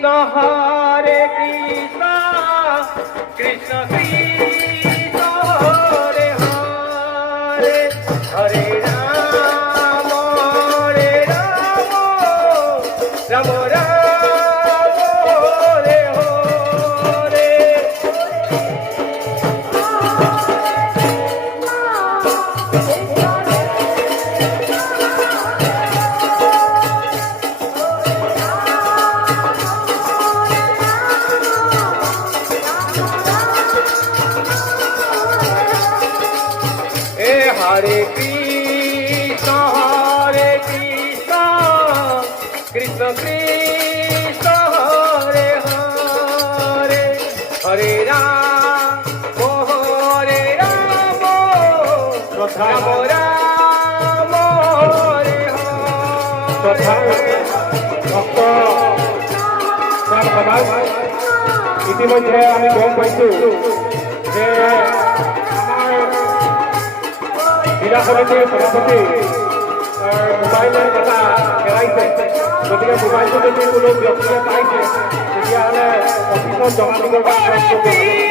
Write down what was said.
কৃষ্ণ হরে Krishna Krishna Krishna Hare Hare Hare Ram Ram Ram Hare Hare Hare Krishna Krishna Krishna Hare Hare Hare Ram Ram Ram Hare Hare ইতিমধ্যে আমি গম পাইছোঁ যে জিলা সমিতিৰ সভাপতি মোবাইলৰ কথা হেৰাইছে গতিকে মোবাইলটো যদি কোনো ব্যক্তিয়ে পাইছে তেতিয়াহ'লে অফিচত জমা দিবৰ কাৰণে